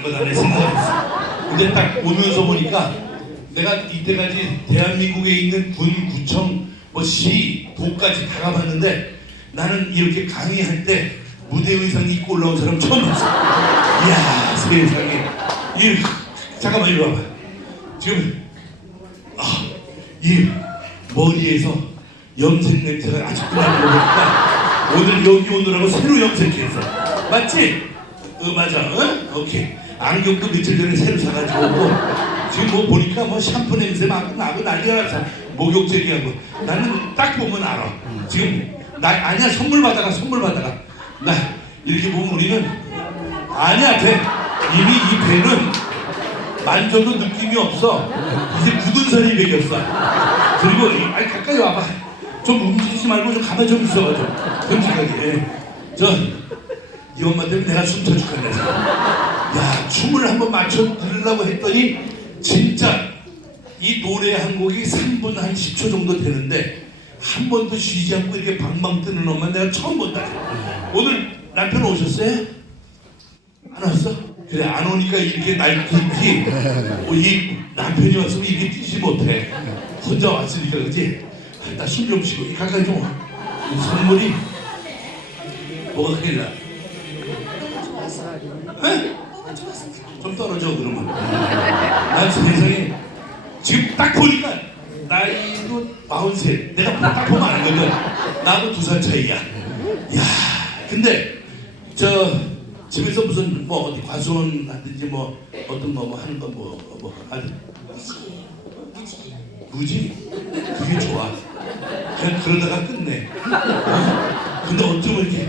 날 거다 내 생각했어. 근데 딱 오면서 보니까 내가 이때까지 대한민국에 있는 군, 구청, 뭐 시, 도까지 다 가봤는데 나는 이렇게 강의할 때 무대 의상 입고 올라온 사람 처음 봤어. 이야 세상에. 이 잠깐만 이리 와봐. 지금 아, 이 머리에서 염색 냄새가 아직도 나는 거 보니까 오늘 여기 오느라고 새로 염색했어. 맞지? 어 맞아. 어? 오케이. 안경도 며칠 전에 새로 사가지고 오고 지금 뭐 보니까 뭐 샴푸 냄새 막 나고 난리가 났어. 목욕제기하고 나는 딱 보면 알아. 지금 나 아니야 선물 받아가 선물 받아가 나 이렇게 보면 우리는 아니야 배 이미 이 배는 만져도 느낌이 없어. 이제 굳은 살이 배겼어. 그리고 이- 아니 가까이 와봐. 좀 움직이지 말고 좀 가만히 좀 있어봐 좀. 끔찍하게. 저이 엄마 때문에 내가 숨터 죽겠네. 야 춤을 한번 맞춰 들으려고 했더니 진짜 이 노래 한 곡이 3분 한 10초 정도 되는데 한 번도 쉬지 않고 이렇게 방방 뜨는 엄마 내가 처음 본다. 오늘 남편 오셨어요? 안 왔어? 그래 안 오니까 이렇게 날뛰지 어, 이 남편이 왔으면 이렇게 뛰지 못해 혼자 왔으니까 그지? 나 숨 좀 쉬고 이 가까이 좀 와. 이 선물이 뭐가 큰일 나? 에? 좀 떨어져 그러면. 난 세상에 지금 딱 보니까 나이도 마흔셋 내가 딱 보면 알거든 나도 두살 차이야. 야 근데 저 집에서 무슨 뭐 어디 과수원 하든지 뭐 어떤 뭐, 뭐 하는 거 뭐뭐 하든. 무지 그게 좋아. 그냥 그러다가 끝내. 어? 근데 어쩌면 이렇게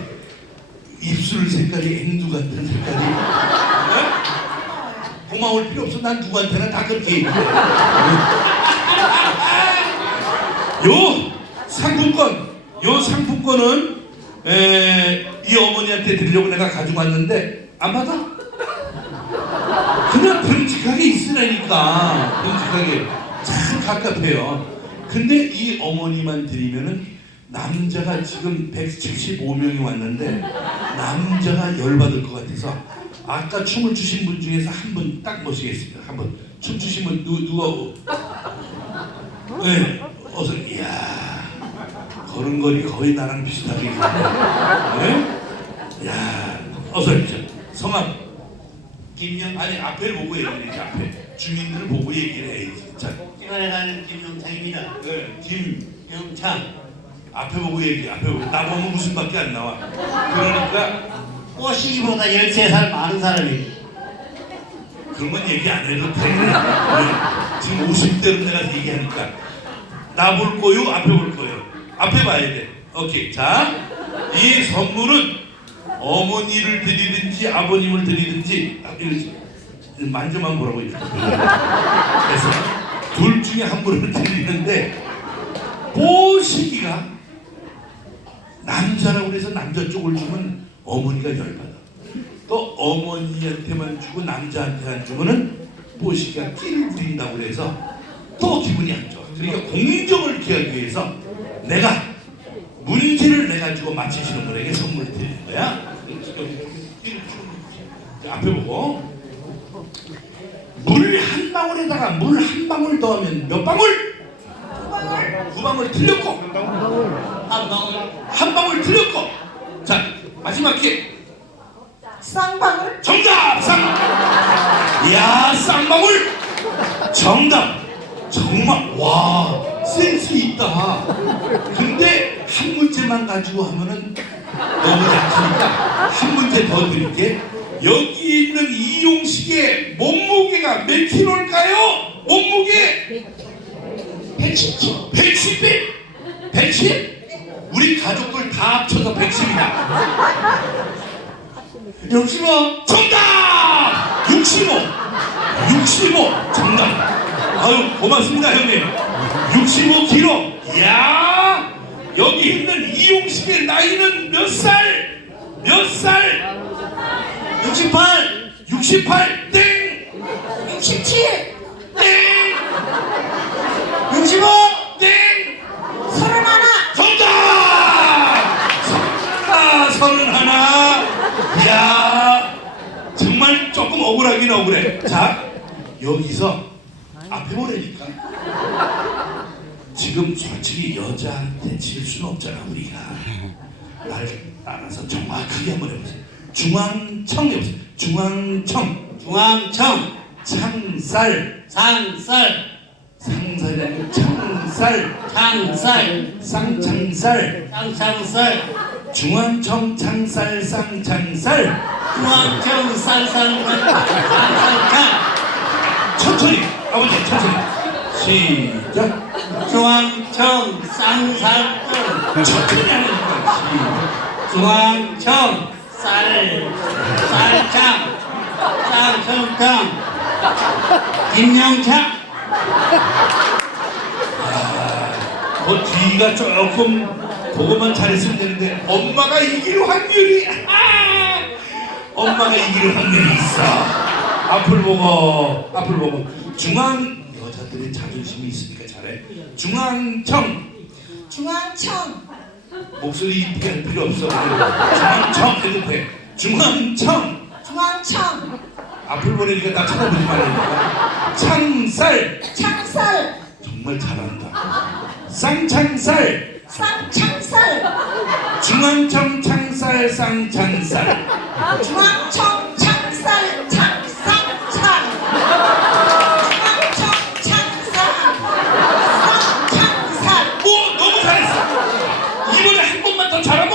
입술 색깔이 앵두 같은 색깔이 어? 고마울 필요 없어. 난 누구한테나 다 그렇게 얘기해. 요 상품권 요 상품권은 에, 이 어머니한테 드리려고 내가 가지고 왔는데 안 받아? 그냥 듬직하게 있으라니까. 듬직하게. 참 갑갑해요. 근데 이 어머니만 드리면은 남자가 지금 175명이 왔는데 남자가 열받을 것 같아서 아까 춤을 추신 분 중에서 한 분 딱 모시겠습니다 한 분 춤 추신 분 누, 누가 네 어서 이야 걸음걸이 거의 나랑 비슷하게. 네? 야, 어서 오십시오. 성함 김영 아니 앞에 보고 얘기해 앞에 주민들을 보고 얘기를 해야지. 자, 생활에 사는 김용창입니다. 네, 김 영창. 앞에 보고 얘기. 앞에 보고 나 보면 웃음밖에 안 나와. 그러니까 꼬시기보다 13살 많은 사람이 그런 건 얘기 안 해도 돼. 네. 지금 50대로 내가 얘기하니까 나 볼 거요, 앞에 볼 거요. 앞에 봐야 돼. 오케이. 자, 이 선물은 어머니를 드리든지 아버님을 드리든지. 만져만 보라고 이렇게. 그래서 둘 중에 한 분을 드리는데 보시기가 남자라고 그래서 남자 쪽을 주면 어머니가 열받아. 또 어머니한테만 주고 남자한테 안 주면은 뽀시가 끼를 부린다고 그래서 또 기분이 안 좋아. 그러니까 공정을 기하기 위해서 내가 문제를 내 가지고 맞히시는 분에게 선물을 드리는 거야. 앞에 보고 물 한 방울에다가 물 한 방울 더하면 몇 방울? 두 방울 틀렸고 한 방울 한 방울 틀렸고 자 마지막 기회 쌍방울? 정답! 쌍! 이야, 쌍방울! 정답! 정말, 와, 센스 있다. 근데 한 문제만 가지고 하면은 너무 약하니까 한 문제 더 드릴게. 여기 있는 이용식의 몸무게가 몇 킬로일까요? 몸무게 110kg 110? 110? 우리 가족들 다 합쳐서 110이다. 65 정답 65 65 정답 아유 고맙습니다 형님 65kg 이야 여기 있는 이용식의 나이는 몇 살? 몇 살? 68 68 땡! 67 땡! 65 땡! 31 정답! 아, 서른 하나. 이야, 정말 조금 억울하긴 억울해. 자, 여기서 앞에 보내니까. 지금 솔직히 여자한테 질 수는 없잖아, 우리가. 날 따라서 정확하게 한번 해보세요. 중앙청 해보세요. 중앙청. 중앙청 창살. 상살 상살이 아니고 창살. 창살 쌍창살. 쌍창살 중앙청 창살 쌍창살. 중앙청 쌀쌀 쌀쌀 천천히. 아버지 천천히. 시작. 중앙청 쌍살 천천히 하니까 중앙청 쌀 쌀창 쌀청창 김영창. 시작 뭐 뒤가 조금 그거만 잘했으면 되는데 엄마가 이길 확률이 아! 엄마가 이길 확률이 있어 앞을 보고 앞을 보고. 중앙 여자들의 자존심이 있으니까 잘해? 중앙청. 중앙청. 목소리 이쁘게 할 필요 없어. 중앙청 해도 돼 중앙청. 중앙청. 앞을 보내니까 나 쳐다보지 말라니까 창살. 창살. 정말 잘한다. 쌍창살. 쌍창살. 중앙청 창살 쌍창살. 중앙청 창살 창쌍창 중앙청 창살 쌍창살 오 너무 잘했어 이번에 한 번만 더 잘하면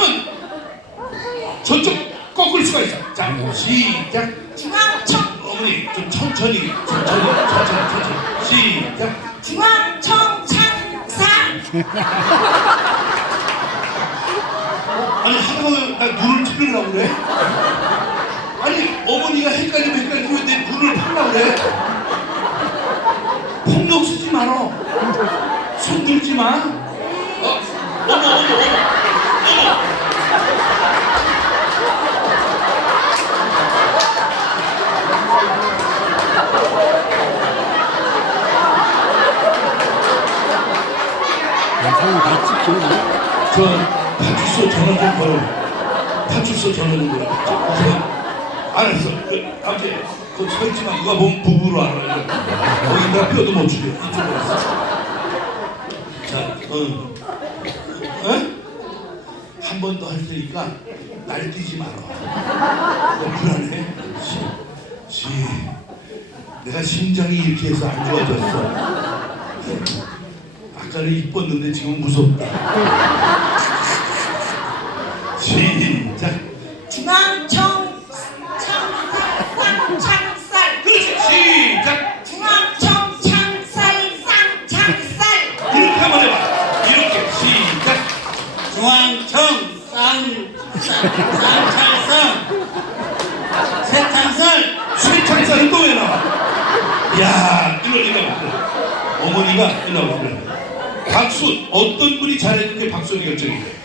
저쪽 꺾을 수가 있어. 자 시작. 중앙청 어머니 좀 천천히 천천히 천천히 천천히. 시작. 중앙청 창살 아니 하다가 나 눈을 찌르려고 그래? 아니 어머니가 헷갈리면 헷갈리면 왜내 눈을 팔려고 그래? 폭력 쓰지 말어 손 들지 마. 어? 어머 어머 어머 영상은 다 찍히네. 저 파출소 전화 좀 걸어. 파출소 전화 좀 걸어. 저, 알았어. 그, 아무튼 그 서있지만 누가 보면 부부로 알아. 거기다 뼈도 못 죽여. 이쪽으로 왔어. 자, 어. 어? 한번 더 할 테니까 날뛰지 마라. 너 불안해? 시, 시. 내가 심장이 이렇게 해서 안 좋아졌어. 아까는 이뻤는데 지금 무섭다. 시작. 중앙청 창살 쌍창살 그렇지. 시작. 중앙청 창살 쌍창살 이렇게 한번 해봐. 이렇게 시작. 중앙청 쌍 쌍찰성 세탄설 쇠창살은 또왜 나와? 야, 일로 일로 와. 어머니가 일로 와. 박수. 어떤 분이 잘했는지 박수는 결정이 돼.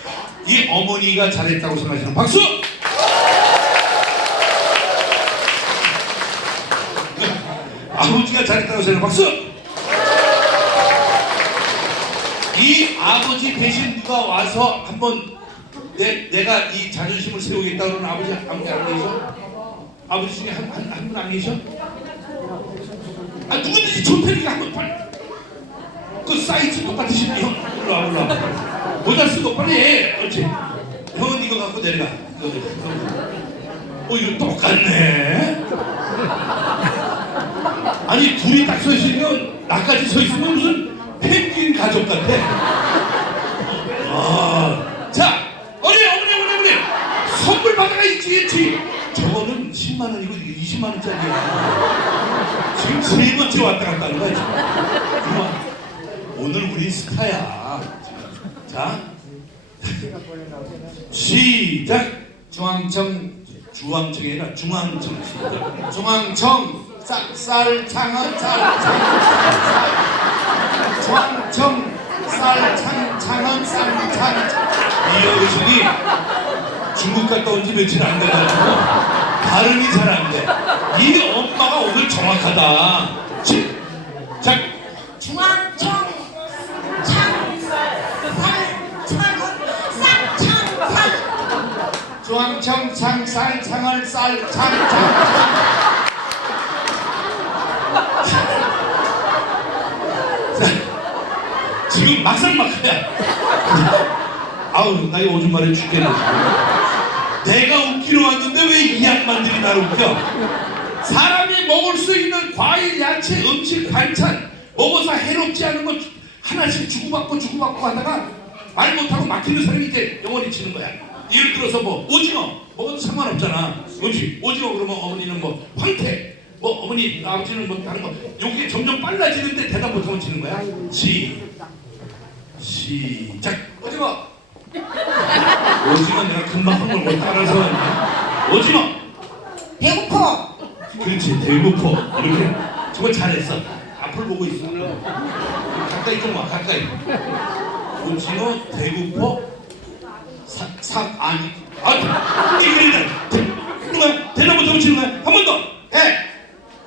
이 어머니가 잘했다고 생각하시는 박수. 아버지가 잘했다고 생각하는 박수. 이 아버지 대신 누가 와서 한번 내, 내가 이 자존심을 세우겠다 그러는 아버지 아버지 안 계셔? 아버지 중에 한한 분 안 계셔? 아 누구든지 좋다니까 한번 빨리. 그 사이즈 똑같으신 형. 일로 와 모자 쓰고 빨리 해. 그렇지? 형은 이거 갖고 내려가. 어 이거 똑같네. 아니 둘이 딱 서 있으면 나까지 서 있으면 무슨 펭귄 가족 같아 아, 자, 어머니, 어머니, 어머니, 어머니, 선물 받아가 있지, 있지. 저거는 10만 원이고 이게 20만 원짜리야. 지금 세 번째 왔다 갔다 하는 거야, 지금. 오늘 우리 스타야. 자, 시작. 중앙청, 중앙청이 아니라 중앙청 시작. 중앙청, 쌀, 창은 쌀,청, 쌀, 창, 창은 쌀, 창. 이 어르신이 중국 갔다 온 지 며칠 안 돼가지고 발음이 잘 안 돼. 이 엄마가 오늘 정확하다. 시, 작, 중앙청 창살 창은 쌍창살 중앙청, 창, 쌀, 창을, 쌀, 창, 창. 그 막상 막하야. 아우 나 이거 오줌 마려 죽겠네. 내가 웃기러 왔는데 왜 이 양반들이 나를 웃겨? 사람이 먹을 수 있는 과일, 야채, 음식, 반찬 먹어서 해롭지 않은 거 하나씩 주고받고 주고받고 하다가 말 못하고 막히는 사람이 이제 영원히 치는 거야. 예를 들어서 뭐 오징어 먹어도 상관없잖아. 그렇지? 오징어 그러면 어머니는 뭐 황태 뭐 어머니 아버지는 뭐 다른 거 요게 점점 빨라지는데 대답 못하면 치는 거야. 시 시작. 오징어. 오징어 내가 금방 한 걸못 따라서. 오징어. 배고파 그렇지 대구포. 이렇게 정말 잘했어. 앞을 보고 있어 가까이 좀 와 가까이. 오징어 사, 사 아니. 아 이거는 누가 대답 못하고 치는 거야 한 번 더 해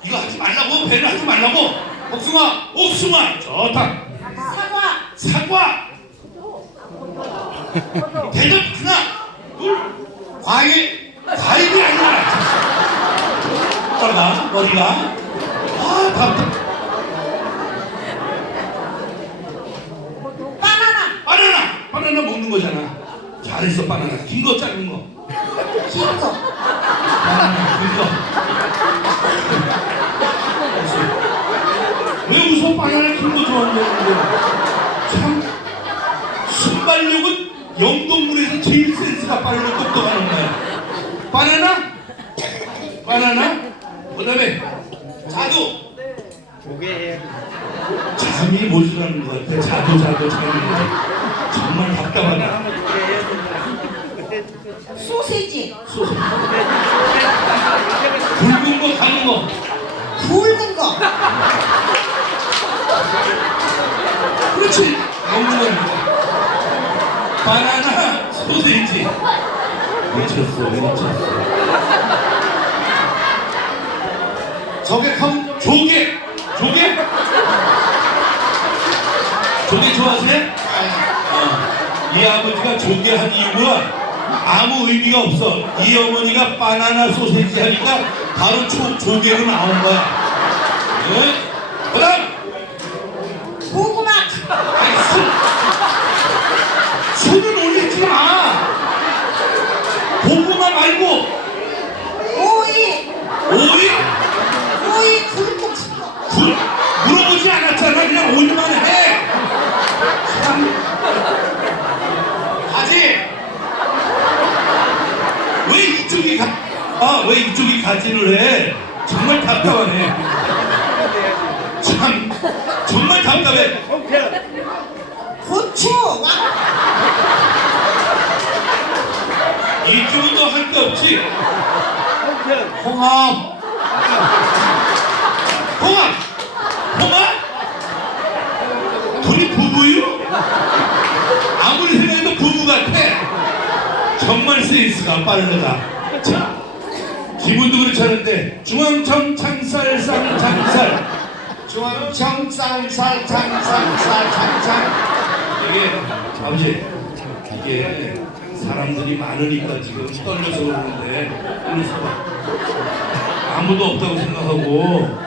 이거 하지 말라고 배를 하지 말라고 복숭아 옥숭아 좋다 사과 사과 대답 하나 둘 과일 과일이 아니라 떨어가 머리가 아 답답 바나나 바나나 바나나 먹는 거잖아 잘했어 바나나 긴 거 작은 거 긴거 바나나 긴거 왜 웃어 바나나 긴거 좋아하냐고 참 순발력은 영동물에서 제일 센스가 빠르고 똑똑하는 거야. 바나나? 바나나? 그 다음에 자두. 잠이 모자라는 것 같아. 자두 자두 잠이 정말 답답하다. 소세지. 소스 굵은 거 가는 거. 굵은 거. 그렇지. 먹는 거니까 바나나 소세지. 미쳤어 미쳤어. 저게하면 조개. 조개? 조개 좋아하세요? 어, 이 아버지가 조개 한 이유가 아무 의미가 없어. 이 어머니가 바나나 소세지 하니까 바로 조, 조개로 나온 거야. 네? 그 다음! 고구마. 아니, 손, 손을 올리지 마. 고구마 말고! 오이. 오이? 오이 굵고 큰거. 구, 물어보지 않았잖아. 그냥 오이만 해. 참. 가지. 왜 이쪽이 가? 아, 왜 이쪽이 가지를 해? 정말 답답하네. 참, 정말 답답해. 고추 왕 이쪽은 너할거 없지? 홍합. 홍합. 홍합? 둘이 부부요? 아무리 생각해도 부부 같아. 정말 센스가 빠르다. 자, 기분도 그렇지 않은데. 중앙청 창살 쌍창살. 중앙청 쌀쌀 장쌀쌀 장장 이게 아버지 이게 사람들이 많으니까 지금 떨려서 그러는데 이리 서봐. 아무도 없다고 생각하고 어,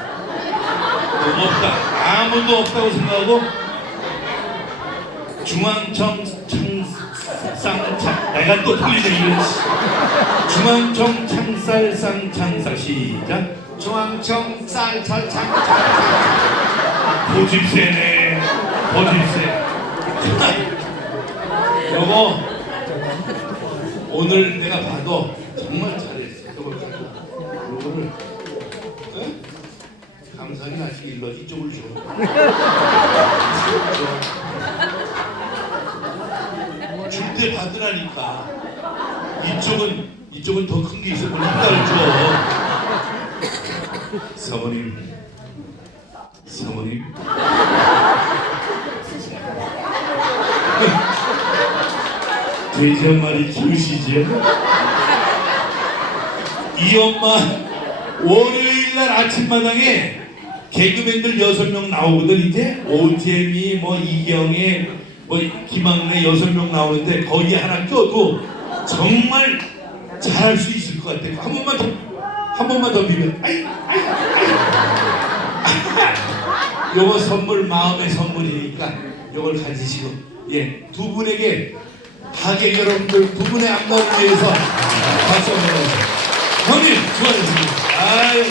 없다. 아무도 없다고 생각하고 중앙청 창쌍창 내가 또 틀리네 이거 중앙청 창살 쌍창살 시작. 중앙청 장장 고집세네 고집세. 여보 오늘 내가 봐도 정말 잘했어. 이거를 응? 감상이 아직 일러 이쪽을 줘 때 받으라니까 이쪽은 이쪽은 더 큰게 거니까 이따를 줘. 사모님. 사모님. 돼지 한 마리 키우시지요? 이 엄마 월요일 날 아침마당에 개그맨들 여섯 명 나오거든 이제? 오재미 뭐 이경애 뭐 김학래 여섯 명 나오는데 거기 하나 껴도 정말 잘할 수 있을 것 같아 한 번만 더 한 번만 더 비면 아이 아이 아이 요거 선물 마음의 선물이니까 이걸 가지시고 예두 분에게 가객 여러분들 두 분의 안녕을 위해서 박수 한번 해주세요. 형님 수고하셨습니다. 아유.